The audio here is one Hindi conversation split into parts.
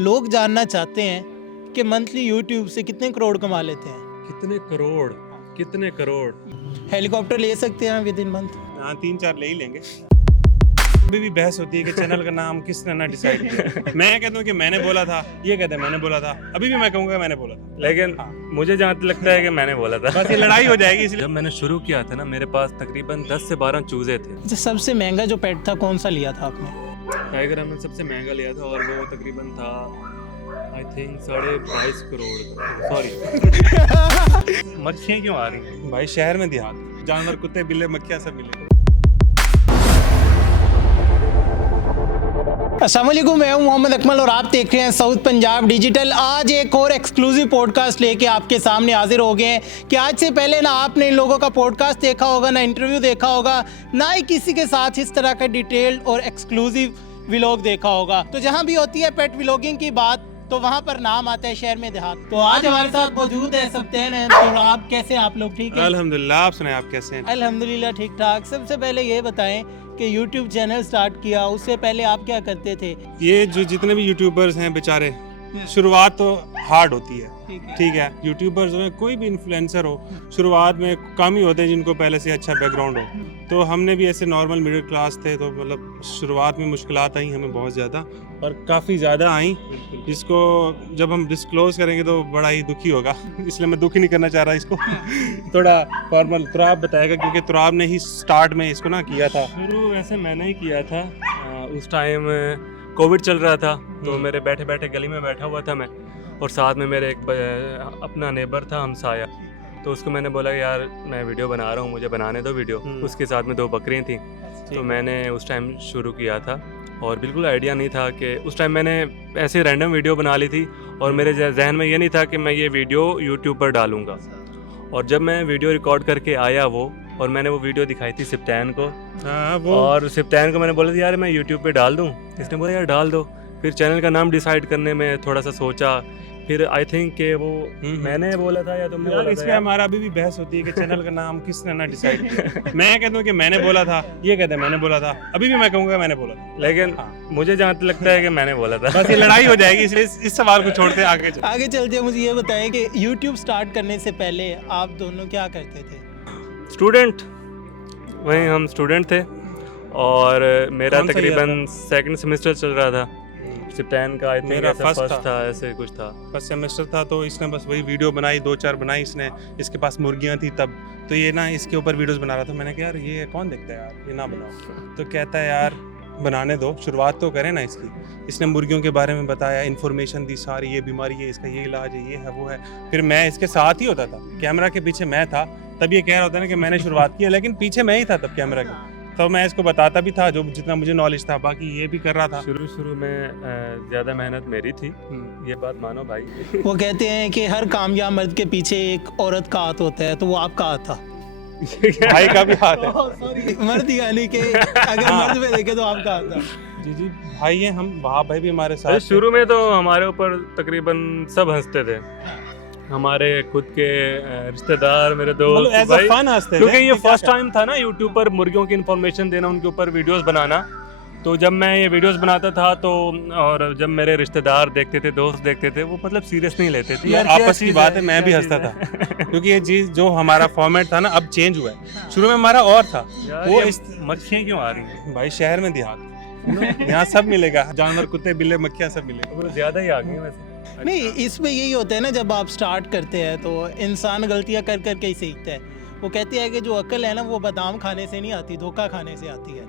लोग जानना चाहते हैं कि मंथली यूट्यूब से कितने करोड़ कमा लेते हैं। कितने करोड़ हेलीकॉप्टर ले सकते हैं विद इन मंथ। हाँ 3-4 ले ही लेंगे। अभी भी बहस होती है कि चैनल का नाम किसने ना डिसाइड किया। मैं कहता हूँ कि मैंने बोला था, ये कहते हैं मैंने बोला था, अभी भी मैं कहूँगा मैंने बोला था, लेकिन मुझे जहाँ तक लगता है कि मैंने बोला था। बस ये लड़ाई हो जाएगी इसलिए। जब मैंने शुरू किया था ना, मेरे पास तकरीबन 10 से 12 चूजे थे। अच्छा, सबसे महंगा जो पेट था कौन सा लिया था आपने? टाइगर हमने सबसे महंगा लिया था और वो तकरीबन था आई थिंक 22.5 करोड़। सॉरी मक्खियाँ क्यों आ रही हैं भाई शहर में देहात जानवर, कुत्ते बिल्ले मक्खियाँ सब मिले। अस्सलाम वालेकुम, मैं हूं मोहम्मद अकमल और आप देख रहे हैं साउथ पंजाब डिजिटल। आज एक और एक्सक्लूसिव पॉडकास्ट लेके आपके सामने हाजिर हो गए हैं कि आज से पहले ना आपने इन लोगों का पॉडकास्ट देखा होगा, ना इंटरव्यू देखा होगा, ना ही किसी के साथ इस तरह का डिटेल्ड और एक्सक्लूसिव व्लॉग देखा होगा। तो जहां भी होती है पेट व्लॉगिंग की बात तो वहाँ पर नाम आता है शहर में देहात। तो आज हमारे साथ मौजूद है सब्तैन है। तो आप कैसे हैं? आप लोग ठीक हैं? अल्हम्दुलिल्लाह, आप सुनाएं आप कैसे हैं? अल्हम्दुलिल्लाह ठीक ठाक। सबसे पहले ये बताएं कि YouTube चैनल स्टार्ट किया उससे पहले आप क्या करते थे? ये जो जितने भी यूट्यूबर्स हैं बेचारे, शुरुआत तो हार्ड होती है, ठीक है। यूट्यूबर्स में कोई भी इन्फ्लुएंसर हो, शुरुआत में कम ही होते हैं जिनको पहले से अच्छा बैकग्राउंड हो। तो हमने भी ऐसे नॉर्मल मिडिल क्लास थे, तो मतलब शुरुआत में मुश्किलात आई हमें बहुत ज़्यादा, और काफ़ी ज़्यादा आई, जिसको जब हम डिस्क्लोज करेंगे तो बड़ा ही दुखी होगा। इसलिए मैं दुखी नहीं करना चाह रहा इसको। थोड़ा फॉर्मल तुराब बताएगा, क्योंकि तुराब ने ही स्टार्ट में इसको ना किया था। शुरू वैसे मैंने ही किया था। उस टाइम कोविड चल रहा था, तो मेरे बैठे बैठे गली में बैठा हुआ था मैं, और साथ में मेरे एक अपना नेबर था, हमसाया। तो उसको मैंने बोला यार मैं वीडियो बना रहा हूँ, मुझे बनाने दो वीडियो। उसके साथ में 2 बकरियाँ थी, तो मैंने उस टाइम शुरू किया था, और बिल्कुल आइडिया नहीं था कि उस टाइम मैंने ऐसे रैंडम वीडियो बना ली थी, और मेरे जहन में ये नहीं था कि मैं ये वीडियो यूट्यूब पर डालूँगा। और जब मैं वीडियो रिकॉर्ड करके आया वो, और मैंने वो वीडियो दिखाई थी सिप्तैन को, और सिप्तैन को मैंने बोला था यार मैं यूट्यूब पे डाल दूँ। इसने बोला यार डाल दो। फिर चैनल का नाम डिसाइड करने में थोड़ा सा सोचा, फिर आई थिंक कि वो मैंने बोला था या तुमने बोला था। इसमें हमारा अभी भी बहस होती है कि चैनल का नाम किसने ना डिसाइड किया। मैं कहता हूँ कि मैंने बोला था, ये कहते हैं मैंने बोला था, अभी भी मैं कहूँगा मैंने बोला था, लेकिन मुझे जहाँ तक लगता है कि मैंने बोला था। बस ये लड़ाई हो जाएगी, इसलिए इस सवाल को छोड़ते आगे चलते हैं। मुझे ये बताएं कि YouTube स्टार्ट करने से पहले आप दोनों क्या करते थे? स्टूडेंट, वहीं हम स्टूडेंट थे, और मेरा तकरीबन 2nd सेमेस्टर चल रहा था। सिप्तैन का आई थिंक मेरा फर्स्ट था, ऐसे कुछ था। फर्स्ट सेमेस्टर था, तो इसने बस वही वीडियो बनाई, 2-4 बनाई इसने। इसके पास मुर्गियाँ थी तब, तो ये ना इसके ऊपर वीडियोस बना रहा था। मैंने कहा यार ये कौन देखता है यार, ये ना बनाओ। तो कहता है यार बनाने दो, शुरुआत तो करें ना इसकी। इसने मुर्गियों के बारे में बताया, इन्फॉर्मेशन दी सारी, ये बीमारी है, इसका ये इलाज है, ये है वो है। फिर मैं इसके साथ ही होता था, कैमरा के पीछे मैं था। तब ये कह रहा होता ना कि मैंने शुरुआत की है, लेकिन पीछे मैं ही था तब कैमरा के। तो मैं इसको बताता भी था जो जितना मुझे नॉलेज था, बाकी ये भी कर रहा था। शुरू में ज़्यादा मेहनत मेरी थी, ये बात मानो भाई। वो कहते हैं कि हर कामयाब मर्द के पीछे एक औरत का हाथ होता है, तो वो आपका हाथ था। भाई का भी हाथ है। मर्द यानी कि अगर मर्द में देखे तो आपका हाथ था। जी भाई हैं हम, वहाँ भाई भी हमारे साथ। शुरू में तो हमारे ऊपर तकरीबन सब हंसते थे, हमारे खुद के रिश्तेदार, मेरे दोस्त भाई, क्योंकि ये फर्स्ट टाइम था ना यूट्यूब पर मुर्गियों की इन्फॉर्मेशन देना, उनके ऊपर वीडियोस बनाना। तो जब मैं ये वीडियोस बनाता था तो, और जब मेरे रिश्तेदार देखते थे, दोस्त देखते थे, वो मतलब सीरियस नहीं लेते थे। यार आपस की बात है, मैं भी हंसता था। क्योंकि ये चीज जो हमारा फॉर्मेट था ना, अब चेंज हुआ है। शुरू में हमारा और था, वो मक्खियाँ क्यों आ रही हैं भाई? शहर में देहात यहाँ सब मिलेगा, जानवर, कुत्ते बिल्ले मक्खियाँ सब मिलेगा। ज़्यादा ही आ गई वैसे। नहीं, इसमें यही होता है ना, जब आप स्टार्ट करते हैं तो इंसान गलतियां कर करके ही सीखता है। वो कहते हैं कि जो अकल है ना, वो बादाम खाने से नहीं आती, धोखा खाने से आती है,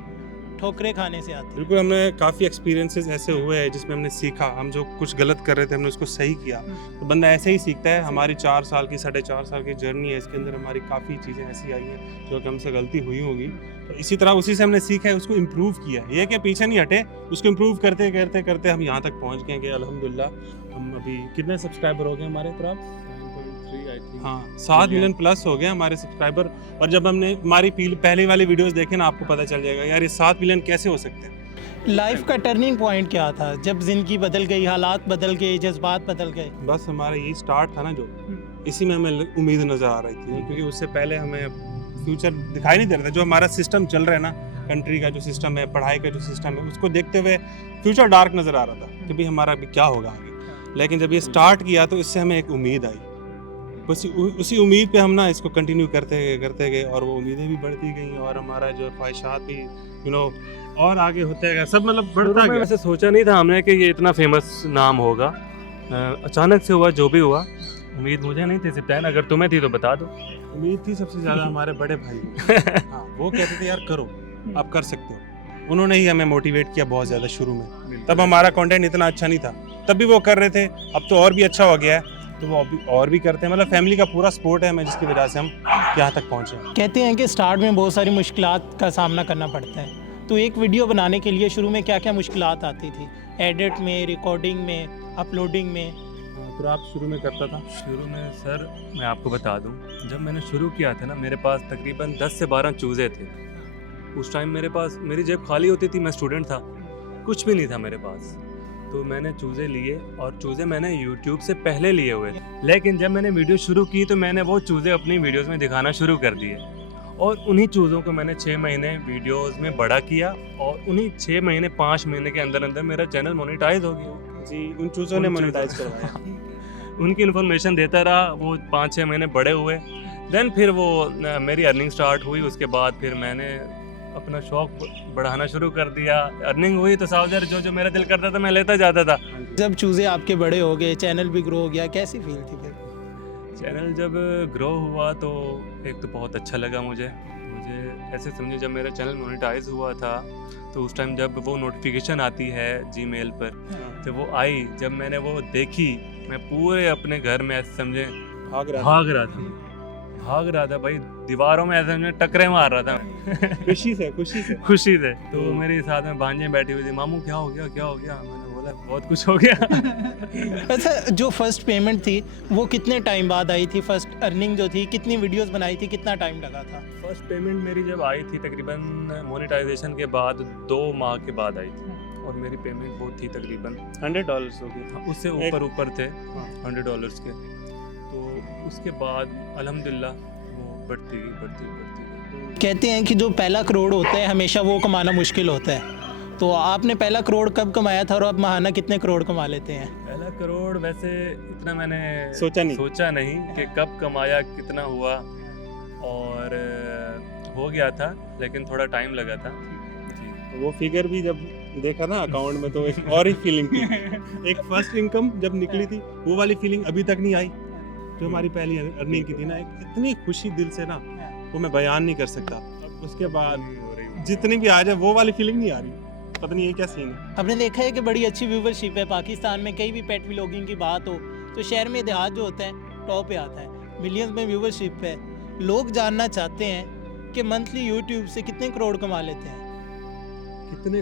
ठोकरे खाने से आती है। बिल्कुल, हमने काफ़ी एक्सपीरियंसेस ऐसे हुए हैं जिसमें हमने सीखा। हम जो कुछ गलत कर रहे थे हमने उसको सही किया। तो बंदा ऐसे ही सीखता है। हमारी 4 साल की 4.5 साल की जर्नी है, इसके अंदर हमारी काफ़ी चीज़ें ऐसी आई हैं जो कि हमसे गलती हुई होगी। तो इसी तरह उसी से हमने सीखा है, उसको इम्प्रूव किया। ये कि पीछे नहीं हटे, उसको इम्प्रूव करते करते करते हम यहाँ तक पहुँच गए कि अल्हम्दुलिल्लाह हम अभी कितने सब्सक्राइबर हो गए हमारे तरफ? हाँ, 7 मिलियन प्लस हो गए हमारे सब्सक्राइबर। और जब हमने हमारी पहली वाली वीडियोस देखे ना, आपको पता चल जाएगा यार ये 7 मिलियन कैसे हो सकते हैं। लाइफ का टर्निंग पॉइंट क्या था जब जिंदगी बदल गई, हालात बदल गए, जज्बात बदल गए? बस हमारा यही स्टार्ट था ना, जो इसी में हमें उम्मीद नज़र आ रही थी, क्योंकि उससे पहले हमें फ्यूचर दिखाई नहीं दे रहा था। जो हमारा सिस्टम चल रहा है ना, कंट्री का जो सिस्टम है, पढ़ाई का जो सिस्टम है, उसको देखते हुए फ्यूचर डार्क नज़र आ रहा था कि भाई हमारा अभी क्या होगा आगे। लेकिन जब ये स्टार्ट किया तो इससे हमें एक उम्मीद आई, उसी उम्मीद पे हम ना इसको कंटिन्यू करते गए और वो उम्मीदें भी बढ़ती गई और हमारा जो ख्वाहिशात भी और आगे होते गए, सब मतलब बढ़ता गया। वैसे सोचा नहीं था हमने कि ये इतना फेमस नाम होगा, अचानक से हुआ जो भी हुआ। उम्मीद मुझे नहीं थी सिप्तान, अगर तुम्हें थी तो बता दो। उम्मीद थी सबसे ज़्यादा हमारे बड़े भाई हाँ, वो कहते थे यार करो, आप कर सकते हो। उन्होंने ही हमें मोटिवेट किया बहुत ज़्यादा शुरू में। तब हमारा कंटेंट इतना अच्छा नहीं था, तब भी वो कर रहे थे, अब तो और भी अच्छा हो गया है, तो वो अभी और भी करते हैं। मतलब फैमिली का पूरा सपोर्ट है हमें, जिसकी वजह से हम यहाँ तक पहुँचे। कहते हैं कि स्टार्ट में बहुत सारी मुश्किलात का सामना करना पड़ता है, तो एक वीडियो बनाने के लिए शुरू में क्या क्या मुश्किलात आती थी? एडिट में, रिकॉर्डिंग में, अपलोडिंग में? तो आप शुरू में करता था? शुरू में सर मैं आपको बता दूं, जब मैंने शुरू किया था ना, मेरे पास तकरीबन 10 से 12 चूज़े थे। उस टाइम मेरे पास, मेरी जेब खाली होती थी, मैं स्टूडेंट था, कुछ भी नहीं था मेरे पास। तो मैंने चूज़े लिए, और चूज़े मैंने यूट्यूब से पहले लिए हुए थे। लेकिन जब मैंने वीडियो शुरू की तो मैंने वो चूज़े अपनी वीडियोज़ में दिखाना शुरू कर दिए, और उन्हीं चूज़ों को मैंने 6 महीने वीडियोज़ में बड़ा किया, और उन्हीं 6 महीने 5 महीने के अंदर अंदर मेरा चैनल मोनेटाइज हो गया। जी, उन चूज़ों ने मोनेटाइज करवाया। उनकी इन्फॉर्मेशन देता रहा, वो 5-6 महीने बड़े हुए, देन फिर वो मेरी अर्निंग स्टार्ट हुई। उसके बाद फिर मैंने अपना शौक बढ़ाना शुरू कर दिया। अर्निंग हुई तो साउजर जो मेरा दिल करता था मैं लेता जाता था। जब चूज़े आपके बड़े हो गए, चैनल भी ग्रो हो गया, कैसी फील थी फिर? चैनल जब ग्रो हुआ तो एक तो बहुत अच्छा लगा मुझे ऐसे समझे, जब मेरा चैनल मोनेटाइज हुआ था तो उस टाइम जब वो नोटिफिकेशन आती है जीमेल पर, जब वो आई, जब मैंने वो देखी, मैं पूरे अपने घर में ऐसे समझे भाग रहा था भाई, दीवारों में ऐसे समझे टकरे मार रहा था मैं। खुशी से। तो मेरे साथ में भांजे बैठी हुई थी, मामू क्या हो गया? मैंने बोला बहुत कुछ हो गया। अच्छा, जो फर्स्ट पेमेंट थी वो कितने टाइम बाद आई थी? फर्स्ट अर्निंग जो थी, कितनी वीडियोस बनाई थी, कितना टाइम लगा था? फर्स्ट पेमेंट मेरी जब आई थी तकरीबन मोनेटाइजेशन के बाद 2 माह के बाद आई थी, और मेरी पेमेंट वो थी तकरीबन $100 हो गई, उससे ऊपर थे $100 के। तो उसके बाद अल्हम्दुलिल्लाह वो बढ़ती गई। कहते हैं कि जो पहला करोड़ होता है हमेशा वो कमाना मुश्किल होता है, तो आपने पहला करोड़ कब कमाया था और अब महाना कितने करोड़ कमा लेते हैं? पहला करोड़ वैसे इतना मैंने सोचा नहीं कि कब कमाया, कितना हुआ, और हो गया था, लेकिन थोड़ा टाइम लगा था। वो फिगर भी जब देखा ना अकाउंट में तो एक और ही फीलिंग थी। एक फर्स्ट इनकम जब निकली थी, वो वाली फीलिंग अभी तक नहीं आई जो हमारी पहली अर्निंग की थी ना। एक इतनी खुशी दिल से ना, वो मैं बयान नहीं कर सकता। उसके बाद जितनी भी आ जाए वो वाली फीलिंग नहीं आ रही, पता नहीं ये क्या सीन है। आपने देखा है कि बड़ी अच्छी व्यूवरशिप है पाकिस्तान में, कहीं भी पेट व्लॉगिंग की बात हो तो शहर में देहात जो होता है टॉप पे आता है, मिलियंस में व्यूवरशिप है। लोग जानना चाहते हैं कि मंथली यूट्यूब से कितने करोड़ कमा लेते हैं? कितने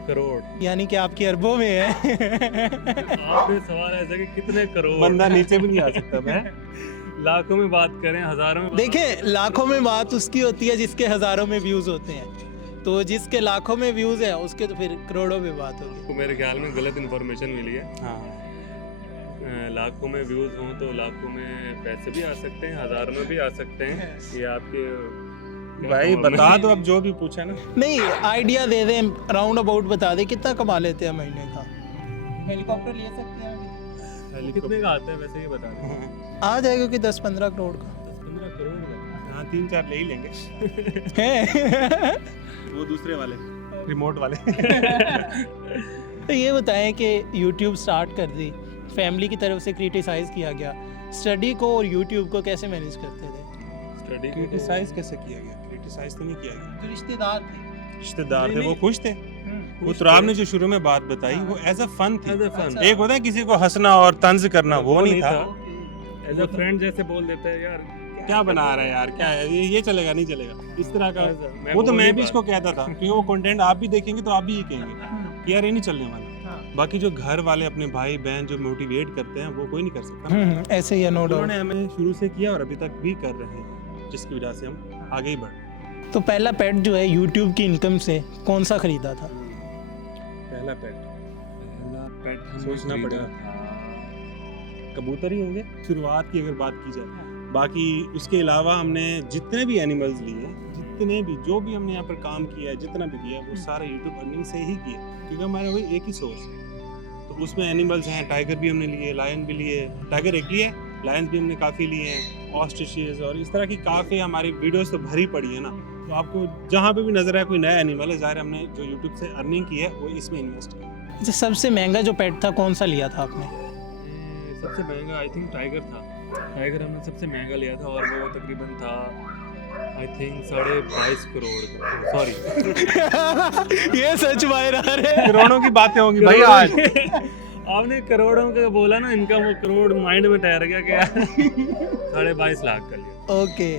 करोड़ यानी कि आपकी अरबों में है। आपने सवाल ऐसा कि कितने करोड़, बंदा नीचे भी नहीं आ सकता। मैं लाखों में बात करें, हजारों में? देखें, लाखों में बात उसकी होती है जिसके हजारों में व्यूज होते हैं, तो जिसके लाखों में व्यूज है उसके तो फिर करोड़ों में बात होगी। तो मेरे ख्याल में गलत इन्फॉर्मेशन मिली है। हाँ, लाखों में व्यूज हों तो लाखों में पैसे भी आ सकते हैं, हजारों में भी आ सकते हैं। ये आपके भाई बता दो, अब जो भी पूछा ना। नहीं, आइडिया दे दें, राउंड अबाउट बता दें कितना कमा लेते हैं महीने का। हेलीकॉप्टर ले सकते हैं? कितने का आता है वैसे, ये बता दें। आ जाएगा कि 10-15 करोड़ का। 10-15 करोड़ का? हाँ, 3-4 ले ही लेंगे। है? वो दूसरे वाले रिमोट वाले। तो ये बताएं कि YouTube स्टार्ट कर दी, फैमिली की तरफ से क्रिटिसाइज़ किया गया, स्टडी को और YouTube को कैसे मैनेज करते थे? स्टडी क्रिटिसाइज कैसे किया गया? क्रिटिसाइज तो नहीं किया गया। जो रिश्तेदार थे वो खुश थे। वो तुराब ने जो शुरू में बात बताई वो एज अ फन थी। एक होता है किसी को हंसना और तंज करना, वो नहीं था। एज अ फ्रेंड जैसे बोल देते हैं, यार क्या बना रहा है यार, क्या है ये चलेगा नहीं चलेगा, इस तरह का। वो तो मैं भी इसको कहता था, क्योंकि वो कंटेंट आप भी देखेंगे तो आप भी ये कहेंगे कि यार ये नहीं चलने वाला। बाकी जो घर वाले अपने भाई बहन जो मोटिवेट करते हैं वो कोई नहीं कर सकता। ऐसे ही नो डाउट। उन्होंने हमें शुरू से किया और अभी तक भी कर रहे हैं, जिसकी वजह से हम आगे ही बढ़। तो पहला पेट जो है YouTube की इनकम से कौन सा खरीदा था? पहला पेट सोचना पड़ेगा, कबूतर ही होंगे शुरुआत की अगर बात की जाए। बाकी उसके अलावा हमने जितने भी एनिमल्स लिए, जितने भी जो भी हमने यहाँ पर काम किया है, जितना भी किया है, वो सारा यूट्यूब अर्निंग से ही किया, क्योंकि हमारा वही एक ही सोर्स है। तो उसमें एनिमल्स हैं, टाइगर भी हमने लिए, लायन भी लिए, टाइगर एक लिए, लायंस भी हमने काफ़ी लिए हैं, ऑस्ट्रिचेस और इस तरह की काफ़ी हमारी वीडियोस तो भरी पड़ी है ना। तो आपको जहाँ पे भी नजर आए कोई नया एनिमल है, ज़ाहिर हमने जो यूट्यूब से अर्निंग की है वो इसमें इन्वेस्ट किया। अच्छा, सबसे महंगा जो पेट था कौन सा लिया था आपने? सबसे महंगा आई थिंक टाइगर था। टाइगर हमने सबसे महंगा लिया था और वो तकरीबन था आई थिंक 22.5 करोड़ का। सॉरी ये सच वायरल है। करोड़ों की बातें होंगी भाई आज। आपने करोड़ों का बोला ना, इनका वो करोड़ माइंड में ठहर गया क्या। 22.5 लाख का लिया। ओके,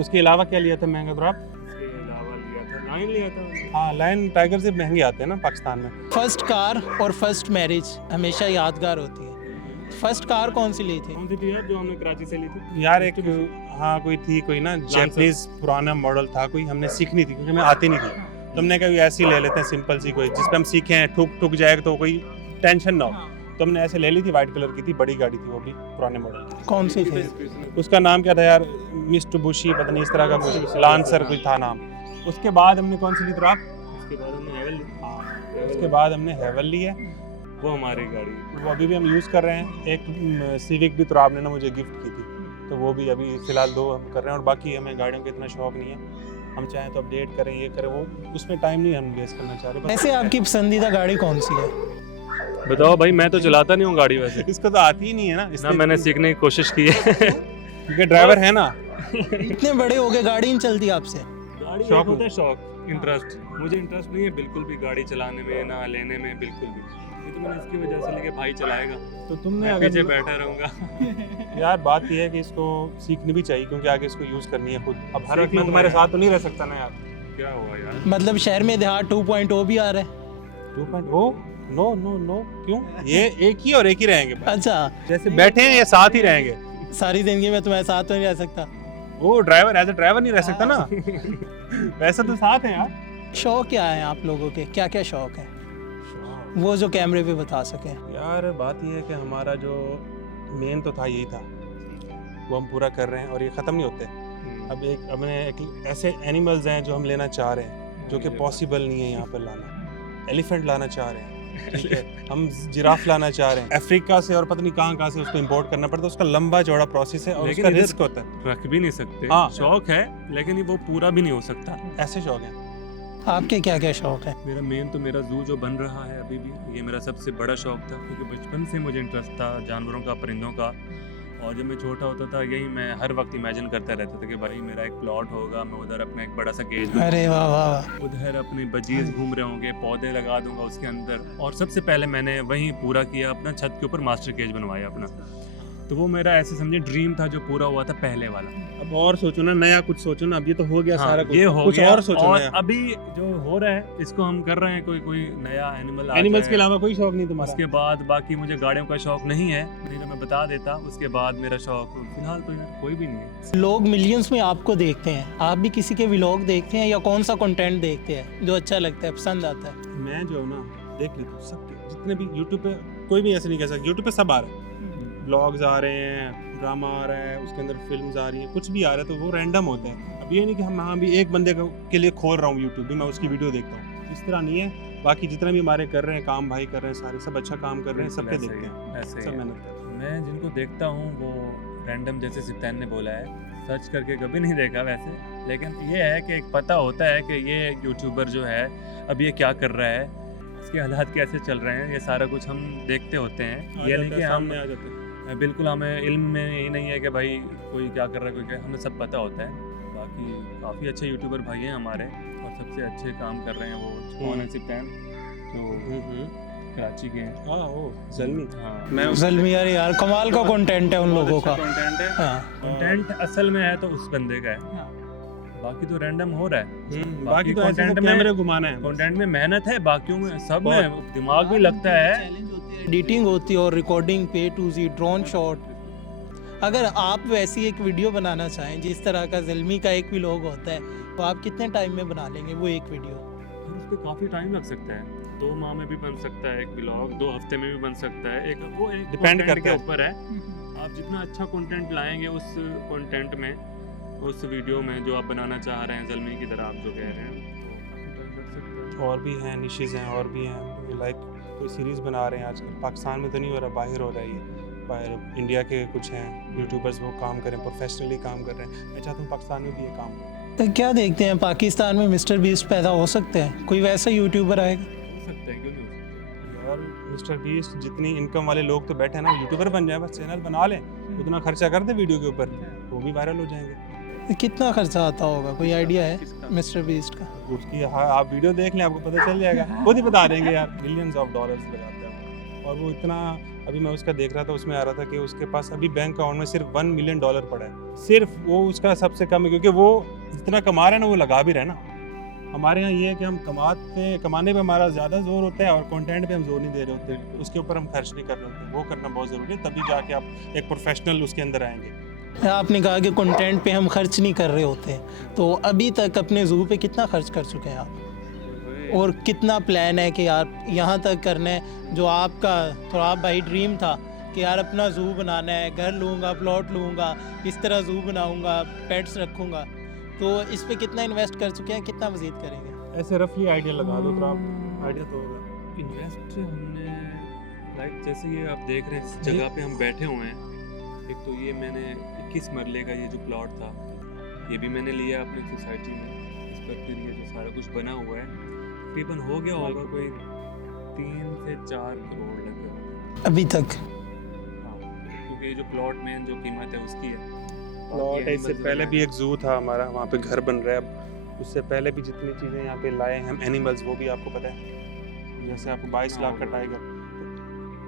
उसके अलावा क्या लिया था महंगा? तो आप उसके अलावा लिया था लायन लिया था। हाँ, लायन टाइगर से महंगे आते हैं ना पाकिस्तान में। फर्स्ट कार और फर्स्ट मैरिज हमेशा यादगार होती है। फर्स्ट कार कौन सी ली थी? कौन सी थी यार जो हमने कराची से ली थी? यार एक हाँ कोई थी, कोई ना जैपनीज पुराना मॉडल था, कोई हमने सीखनी थी क्योंकि हमें आती नहीं थी। तो हमने कहा ऐसी ले लेते हैं सिंपल सी कोई, जिस पे हम सीखें, ठुक जाएगा तो कोई टेंशन ना हो। तो हमने ऐसे ले ली थी, वाइट कलर की थी, बड़ी गाड़ी थी वो भी, पुराने मॉडल। कौन सी थी? उसका नाम क्या था यार, मिस्टर बुशी, पता नहीं इस तरह का कुछ, लांसर कोई था नाम। उसके बाद हमने कौन सी ली थी आप? उसके बाद हमने हेवल ली। हाँ, उसके बाद हमने हेवल ली है, वो हमारी गाड़ी, वो अभी भी हम यूज़ कर रहे हैं। एक सिविक भी तो आपने ना मुझे गिफ्ट की थी, तो वो भी अभी फ़िलहाल 2 हम कर रहे हैं। और बाकी हमें गाड़ियों का इतना शौक नहीं है, हम चाहें तो अपडेट करें, ये करें, वो उसमें टाइम नहीं हम वेस्ट करना चाह रहे। वैसे आपकी पसंदीदा गाड़ी कौन सी है? बताओ भाई, मैं तो चलाता नहीं हूँ गाड़ी वैसे। इसको तो आती ही नहीं है ना, ना मैंने सीखने की कोशिश की है। क्योंकि ड्राइवर है ना। इतने बड़े हो गए गाड़ी नहीं चलती आपसे? गाड़ी शौक एक होता है शौक, इंटरेस्ट। मुझे इंटरेस्ट नहीं है बिल्कुल भी गाड़ी चलाने में, ना लेने में, बिल्कुल भी। ये तो मैंने इसकी वजह से लेके भाई चलाएगा, तो तुमने मैं अगर पीछे बैठा रहूंगा। यार बात ये है कि इसको सीखनी भी चाहिए, क्योंकि आगे इसको यूज़ करनी है खुद। अब हर वक्त मैं सीखूंगा तुम्हारे यार। साथ तो नहीं रह सकता ना यार। क्या हुआ यार? मतलब शहर में देहात 2.0 भी आ रहा है। 2.0 नो नो नो, क्यों? ये एक ही और एक ही रहेंगे। अच्छा, जैसे बैठे हैं ये साथ ही रहेंगे। सारी जिंदगी में तुम्हारे साथ तो नहीं रह सकता। वो ड्राइवर एज ए ड्राइवर नहीं रह सकता ना। वैसे तो साथ हैं यार। शौक क्या है आप लोगों के, क्या क्या शौक है वो जो कैमरे पे बता सके? यार बात ये है कि हमारा जो मेन तो था, यही था, वो हम पूरा कर रहे हैं और ये ख़त्म नहीं होते। अब एक ऐसे एनिमल्स हैं जो हम लेना चाह रहे हैं, जो कि पॉसिबल नहीं है यहाँ पर लाना। एलिफेंट लाना चाह रहे हैं, ठीक है, हम जिराफ लाना चाह रहे हैं अफ्रीका से, और पता नहीं कहाँ से उसको इंपोर्ट करना पड़ता है। उसका लंबा चौड़ा प्रोसेस है और लेकिन उसका इधर रिस्क होता है। रख भी नहीं सकते। हाँ। शौक है लेकिन ये वो पूरा भी नहीं हो सकता। ऐसे शौक है। आपके क्या क्या शौक है? मेरा मेन तो मेरा जू जो बन रहा है अभी भी, ये मेरा सबसे बड़ा शौक था, क्योंकि बचपन से मुझे इंटरेस्ट था जानवरों का, परिंदों का। और जब मैं छोटा होता था, यही मैं हर वक्त इमेजिन करता रहता था कि भाई मेरा एक प्लॉट होगा, मैं उधर अपना एक बड़ा सा केज, अरे वाह वाह वाह। उधर अपने बजीज घूम रहे होंगे, पौधे लगा दूंगा उसके अंदर। और सबसे पहले मैंने वहीं पूरा किया, अपना छत के ऊपर मास्टर केज बनवाया अपना। तो वो मेरा ऐसे समझे ड्रीम था जो पूरा हुआ था पहले वाला। अब और सोचो ना, नया कुछ सोचो ना। अब ये तो हो गया हाँ, सारा कुछ, ये हो कुछ गया। और सोचो और नया। अभी जो हो रहा है इसको हम कर रहे हैं, कोई नया एनिमल आ एनिमल्स जाए। के अलावा कोई शौक नहीं तुम्हारा? उसके बाद बाकी मुझे गाड़ियों का शौक नहीं है, नहीं तो मैं बता देता। उसके बाद मेरा शौक फिलहाल तो यार कोई भी नहीं है। लोग मिलियंस में आपको देखते हैं, आप भी किसी के व्लॉग देखते हैं या कौन सा कंटेंट देखते हैं जो अच्छा लगता है, पसंद आता है? मैं जो ना देख लेता हूँ सबके, जितने भी यूट्यूब पे, कोई भी ऐसे नहीं कह सकता, यूट्यूब पे सब आ रहे हैं। ब्लॉग्स आ रहे हैं, ड्रामा आ रहा है, उसके अंदर फिल्म्स आ रही हैं, कुछ भी आ रहा है, तो वो रैंडम होता है। अब ये नहीं कि हम हाँ भी एक बंदे के लिए खोल रहा हूँ यूट्यूब भी, मैं उसकी वीडियो देखता हूँ, इस तरह नहीं है। बाकी जितना भी हमारे कर रहे हैं काम, भाई कर रहे हैं, सारे सब अच्छा काम कर रहे हैं, सबके ऐसे ही देखते है, हैं, ऐसे ही सब है। मेहनत कर रहे हैं। मैं जिनको देखता हूँ वो रैंडम, जैसे सितान ने बोला है, सर्च करके कभी नहीं देखा वैसे, लेकिन ये है कि एक पता होता है कि ये यूट्यूबर जो है अब ये क्या कर रहा है, इसके हालात कैसे चल रहे हैं, ये सारा कुछ हम देखते होते हैं। ये नहीं कि हम सामने आ जाते हैं। बिल्कुल हमें इल्म में यही नहीं है कि भाई कोई क्या कर रहा है, कोई क्या, हमें सब पता होता है। बाकी काफ़ी अच्छे यूट्यूबर भाई हैं हमारे, और सबसे अच्छे काम कर रहे हैं वो कौन है, सितान, जो कराची के हैं। हाँ वो जल्मी। हाँ, मैं जल्मी यार कमाल का कंटेंट है उन लोगों का। कंटेंट है। हाँ। कंटेंट असल में है तो उस बंदे का है, बाकी तो रैंडम हो रहा है। बाकी तो content कंटेंट में- कैमरे घुमाना है। कंटेंट में मेहनत है, बाकियों में सब में दिमाग भी लगता है। एडिटिंग होती है और रिकॉर्डिंग, पे टू जी, ड्रोन शॉट। अगर आप वैसी एक वीडियो बनाना चाहें जिस तरह का ज़ल्मी का एक व्लॉग होता है, तो आप कितने टाइम में बना लेंगे वो एक वीडियो? उस पर काफ़ी टाइम लग सकता है, 2 माह में भी बन सकता है एक ब्लॉग, 2 हफ्ते में भी बन सकता है। एक वो एक Depend content करता के है। ऊपर है, आप जितना अच्छा कंटेंट लाएंगे उस कंटेंट में, उस वीडियो में जो आप बनाना चाह रहे हैं ज़ल्मी की तरह आप जो कह रहे हैं तो आप कर सकते हैं। और भी हैं निशेज़ हैं और भी हैं, लाइक कोई सीरीज़ बना रहे हैं आजकल, पाकिस्तान में तो नहीं हो रहा, बाहर हो रहा है ये, बाहर इंडिया के कुछ हैं यूट्यूबर्स, वो काम करें, प्रोफेशनली काम कर रहे हैं। मैं चाहता हूँ पाकिस्तान में भी ये काम हो। तो क्या देखते हैं, पाकिस्तान में मिस्टर बीस्ट पैदा हो सकते हैं? कोई वैसा यूट्यूबर आएगा? हो सकता है, क्यों नहीं हो सकता। यार मिस्टर बीस्ट जितनी इनकम वाले लोग तो बैठे हैं ना, यूट्यूबर बन जाए, बस चैनल बना लें, उतना खर्चा कर दे वीडियो के ऊपर, वो भी वायरल हो जाएंगे। कितना खर्चा आता होगा, कोई आइडिया है मिस्टर बीस्ट का? उसकी आप वीडियो देख लें, आपको पता चल जाएगा, खुद ही बता देंगे यार, मिलियंस ऑफ डॉलर्स लगाते हैं। और वो इतना, अभी मैं उसका देख रहा था, उसमें आ रहा था कि उसके पास अभी बैंक अकाउंट में सिर्फ $1 मिलियन पड़ा है, सिर्फ वो उसका सबसे कम है, क्योंकि वो जितना कमा रहे हैं ना वो लगा भी रहे हैं ना। हमारे यहाँ ये है कि हम कमाने पे हमारा ज़्यादा जोर होता है और कंटेंट पे हम जोर नहीं दे रहे होते, उसके ऊपर हम खर्च नहीं कर रहे होते, वो करना बहुत ज़रूरी है, तभी जाके आप एक प्रोफेशनल उसके अंदर आएंगे। आपने कहा कि कंटेंट पे हम खर्च नहीं कर रहे होते, तो अभी तक अपने ज़ू पे कितना खर्च कर चुके हैं आप? और कितना प्लान है कि यार यहाँ तक करना है जो आपका थोड़ा भाई ड्रीम था कि यार अपना ज़ू बनाना है, घर लूँगा, प्लॉट लूँगा, इस तरह ज़ू बनाऊँगा, पेट्स रखूँगा, तो इस पे कितना इन्वेस्ट कर चुके हैं, कितना मज़ीद करेंगे? ऐसे रफली आइडिया लगा दो तो आप आइडिया तो होगा। इन्वेस्ट हमने लाइक जैसे ये आप देख रहे हैं इस जगह पे हम बैठे हुए हैं, एक तो ये मैंने 21 मरले का ये जो प्लॉट था ये भी मैंने लिया अपनी सोसाइटी में, इस पर फिर ये जो सारा कुछ बना हुआ है तकरीबन हो गया होगा कोई 3 से 4 करोड़ लग गया अभी तक? हाँ, क्योंकि ये जो प्लॉट में जो कीमत है उसकी है। प्लॉट है, इससे पहले भी एक जू था हमारा, वहाँ पे घर बन रहा है अब, उससे पहले भी जितनी चीज़ें यहाँ पे लाए हैं हम एनिमल्स, वो भी आपको पता है, जैसे आपको 22 लाख का टाइगर,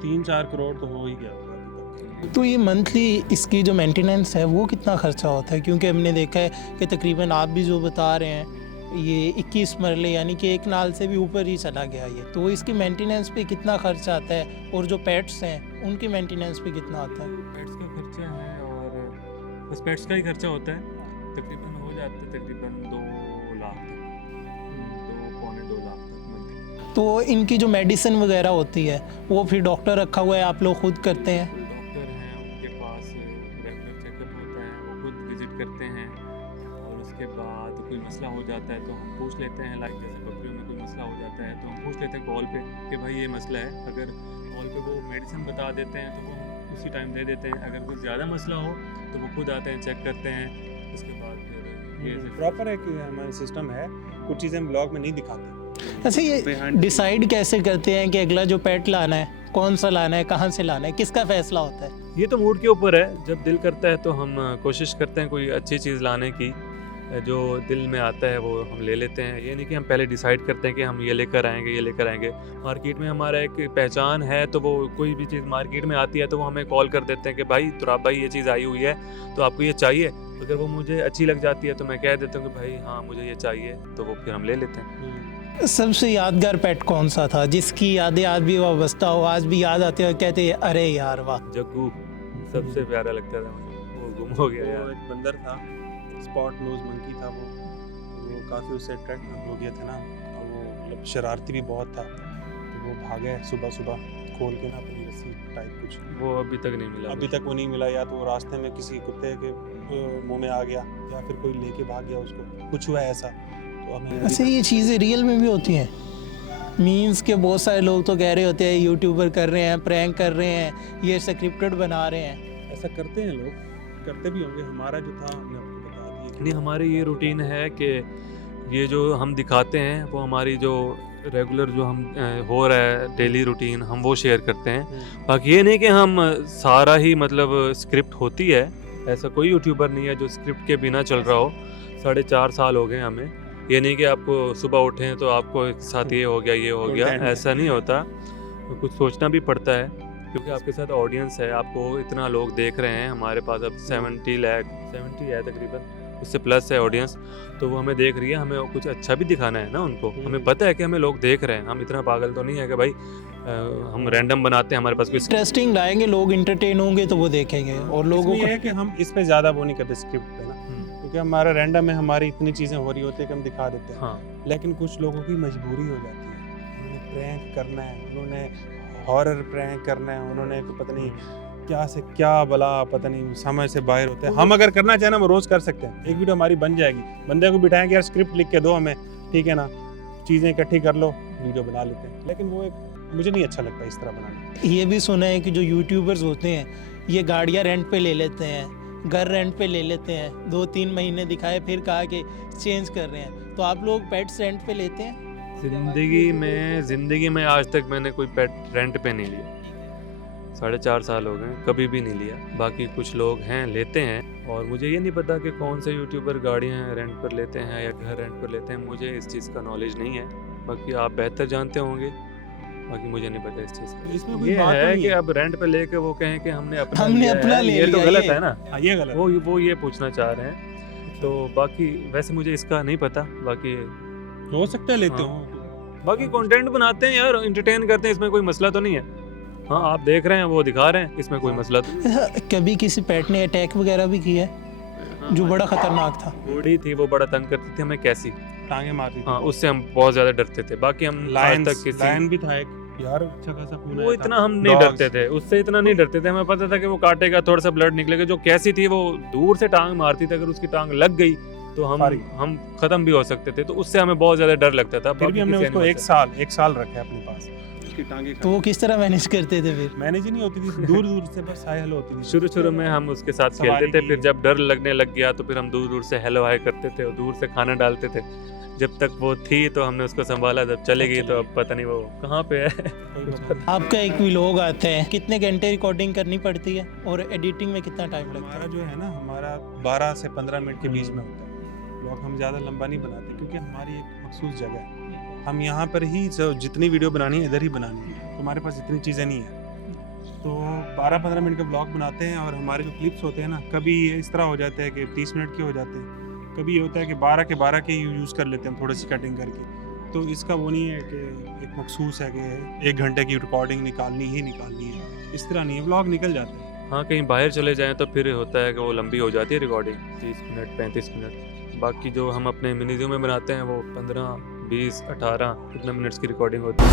3-4 करोड़ तो हो ही गया होगा अभी तक। तो ये मंथली इसकी जो मेंटेनेंस है वो कितना खर्चा होता है? क्योंकि हमने देखा है कि तकरीबन आप भी जो बता रहे हैं ये 21 मरले यानी कि एक नाल से भी ऊपर ही चला गया ये, तो इसकी मेंटेनेंस पे कितना खर्चा आता है? और जो पेट्स हैं उनकी मेंटेनेंस पे कितना आता है? पेट्स का खर्चा है और बस पेट्स का ही खर्चा होता है, तकरीबन हो जाता है तकरीबन 2 लाख तक, 2-2.25 लाख तक मंथली। तो इनकी जो मेडिसिन वगैरह होती है वो फिर डॉक्टर रखा हुआ है, आप लोग खुद करते हैं? डॉक्टर हैं, उनके पास रेगुलर चेकअप होता है, वो खुद विजिट करते हैं और उसके बाद कोई मसला हो जाता है तो हम पूछ लेते हैं, लाइक जैसे बकरियों में कोई मसला हो जाता है तो हम पूछ लेते हैं कॉल पे कि भाई ये मसला है, अगर कॉल पे वो मेडिसिन बता देते हैं तो वो हम उसी टाइम दे देते हैं, अगर कुछ ज़्यादा मसला हो तो वो खुद आते हैं, चेक करते हैं, उसके बाद फिर ये प्रॉपर है कि हमारा सिस्टम है, कुछ चीज़ें हम ब्लॉग में नहीं दिखाते। अच्छा, ये डिसाइड कैसे करते हैं कि अगला जो पेट लाना है कौन सा लाना है, कहाँ से लाना है, किसका फैसला होता है? ये तो मूड के ऊपर है, जब दिल करता है तो हम कोशिश करते हैं कोई अच्छी चीज़ लाने की, जो दिल में आता है वो हम ले लेते हैं। ये नहीं कि हम पहले डिसाइड करते हैं कि हम ये लेकर आएंगे, ये लेकर आएंगे। मार्केट में हमारा एक पहचान है, तो वो कोई भी चीज़ मार्केट में आती है तो वो हमें कॉल कर देते हैं कि भाई तुराब भाई ये चीज़ आई हुई है तो आपको ये चाहिए। अगर वो मुझे अच्छी लग जाती है तो मैं कह देता हूँ कि भाई हाँ मुझे ये चाहिए, तो वो फिर हम ले लेते हैं। सबसे यादगार पेट कौन सा था जिसकी यादें आज भी वाबस्ता हो, आज भी याद आते हो, कहते हैं अरे यार वाह? जग्गू सबसे प्यारा लगता था मुझे, वो गुम हो गया वो यार। एक बंदर था, स्पॉट नोज मंकी था वो काफ़ी उससे अट्रैक्ट हो गया था ना, और वो मतलब शरारती भी बहुत था, तो वो भागा है सुबह सुबह खोल के ना अपनी रस्सी टाइप कुछ, वो अभी तक नहीं मिला। अभी तक वो नहीं मिला, या तो वो रास्ते में किसी कुत्ते के मुंह में आ गया या फिर कोई लेके भाग गया उसको, कुछ हुआ ऐसा। तो हमें अच्छा, ये चीज़ें रियल में भी होती हैं? मीन्स के बहुत सारे लोग तो कह रहे होते हैं यूट्यूबर कर रहे हैं, प्रैंक कर रहे हैं, ये स्क्रिप्टेड बना रहे हैं। ऐसा करते हैं लोग, करते भी होंगे। हमारा जो था हमने आपको बता दिया। नहीं, हमारी ये रूटीन है कि ये जो हम दिखाते हैं वो हमारी जो रेगुलर जो हम हो रहा है डेली रूटीन, हम वो शेयर करते हैं। बाकी ये नहीं कि हम सारा ही मतलब स्क्रिप्ट होती है, ऐसा कोई यूट्यूबर नहीं है जो स्क्रिप्ट के बिना चल रहा हो। 4.5 साल हो गए हमें। ये नहीं कि आपको सुबह उठें तो आपको एक साथ ये हो गया, ये हो गया, ऐसा नहीं होता। कुछ सोचना भी पड़ता है क्योंकि आपके साथ ऑडियंस है, आपको इतना लोग देख रहे हैं। हमारे पास अब 70 है तकरीबन, उससे प्लस है ऑडियंस, तो वो हमें देख रही है। हमें कुछ अच्छा भी दिखाना है ना उनको। हमें पता है कि हमें लोग देख रहे हैं, हम इतना पागल तो नहीं है कि भाई हम रैंडम बनाते हैं। हमारे पास कोई इंटरेस्टिंग लाएंगे, लोग इंटरटेन होंगे तो वो देखेंगे। और लोगों को को है कि हम इस पे ज़्यादा वो नहीं करते स्क्रिप्ट पे ना, क्योंकि हमारा रैंडम में हमारी इतनी चीज़ें हो रही होती है कि हम दिखा देते हैं। हाँ। लेकिन कुछ लोगों की मजबूरी हो जाती है, उन्होंने प्रैंक करना है, उन्होंने हॉरर प्रैंक करना है, उन्होंने पता नहीं क्या से क्या भला पता नहीं समझ से बाहर होते हैं। हम अगर करना चाहें ना वो रोज कर सकते हैं, एक वीडियो हमारी बन जाएगी, बंदे को बिठाएंगे यार स्क्रिप्ट लिख के दो हमें, ठीक है ना, चीज़ें इकट्ठी कर लो, वीडियो बना लेते हैं। लेकिन वो एक मुझे नहीं अच्छा लगता इस तरह बनाना। ये भी सुना है कि जो यूट्यूबर्स होते हैं ये गाड़ियाँ रेंट पे ले लेते हैं, घर रेंट पे ले लेते हैं, 2-3 महीने दिखाए फिर कहा कि चेंज कर रहे हैं। तो आप लोग पेट्स रेंट पे लेते हैं? ज़िंदगी में आज तक मैंने कोई पेट रेंट पे नहीं लिया। 4.5 साल हो गए, कभी भी नहीं लिया। बाकी कुछ लोग हैं लेते हैं, और मुझे ये नहीं पता कि कौन से यूट्यूबर गाड़ियाँ रेंट पर लेते हैं या घर रेंट पर लेते हैं, मुझे इस चीज़ का नॉलेज नहीं है। बाकी आप बेहतर जानते होंगे, बाकी मुझे नहीं पता इस चीज़ का। इसमें कोई ये बात है नहीं कि अब रेंट पे लेके वो कहें कि हमने अपना ले ये तो लिया, गलत ये। है ना। हाँ, ये गलत वो ये पूछना चाह रहे हैं। तो बाकी वैसे मुझे इसका नहीं पता। बाकी हो सकता है लेते हाँ। हो। बाकी कंटेंट बनाते हैं यार, एंटरटेन करते हैं, इसमें कोई मसला तो नहीं है। हाँ, आप देख रहे हैं, वो दिखा रहे हैं, इसमें कोई मसला तो नहीं। कभी किसी पेट ने अटैक वगैरह भी किया है जो बड़ा खतरनाक था? बूढ़ी थी, वो बड़ा तंग करती थी हमें, कैसी। टांगे मारती थी। हाँ, उससे हम बहुत ज्यादा डरते थे। बाकी हम आज लायन तक किसी लायन भी था एक यार, अच्छा खासा खून वो आया इतना था। हम नहीं Dogs। डरते थे, उससे इतना नहीं डरते थे। हमें पता था कि वो काटेगा, थोड़ा सा ब्लड निकलेगा। जो कैसी थी वो दूर से टांग मारती थी, अगर उसकी टांग लग गई तो हम खत्म भी हो सकते थे। तो उससे हमें बहुत ज्यादा डर लगता था। फिर भी बाकी हमने किसी उसको animal से- एक साल रखा है अपने पास। उसकी टांगे तो वो किस तरह मैनेज करते थे फिर? मैनेज ही नहीं होती थी, दूर दूर से बस हाय हेलो होती थी। शुरू में हम उसके साथ सवारी खेलते थे, की फिर है। जब डर लगने लग गया तो फिर हम दूर दूर से हेलो हाय करते थे और दूर से खाना डालते थे। जब तक वो थी तो हमने उसको संभाला, जब चले गई तो अब पता नहीं वो कहाँ पे है। कोई पता नहीं। आपका एक व्लॉग आता है, कितने घंटे रिकॉर्डिंग करनी पड़ती है और एडिटिंग में कितना टाइम लगता हमारा है? जो है ना, हमारा 12 से 15 मिनट के बीच में होता है ब्लॉग। हम ज़्यादा लंबा नहीं बनाते क्योंकि हमारी एक मखसूस जगह है। हम यहाँ पर ही जो जितनी वीडियो बनानी है इधर ही बनानी है, तो हमारे पास इतनी चीज़ें नहीं है। तो 12-15 मिनट का ब्लॉग बनाते हैं, और हमारे जो क्लिप्स होते हैं ना, कभी इस तरह हो जाते हैं कि 30 मिनट के हो जाते हैं, कभी ये होता है कि 12 के 12 के यूज़ कर लेते हैं हम, थोड़ी सी कटिंग करके। तो इसका वो नहीं है कि एक मखसूस है कि 1 घंटे की रिकॉर्डिंग निकालनी है, इस तरह नहीं है, व्लॉग निकल जाते हैं। हाँ, कहीं बाहर चले जाएं तो फिर होता है कि वो लंबी हो जाती है रिकॉर्डिंग, 30 मिनट 35 मिनट। बाकी जो हम अपने मिनीज़ूम में बनाते हैं वो 15 20 18 कितने मिनट्स की रिकॉर्डिंग होती है।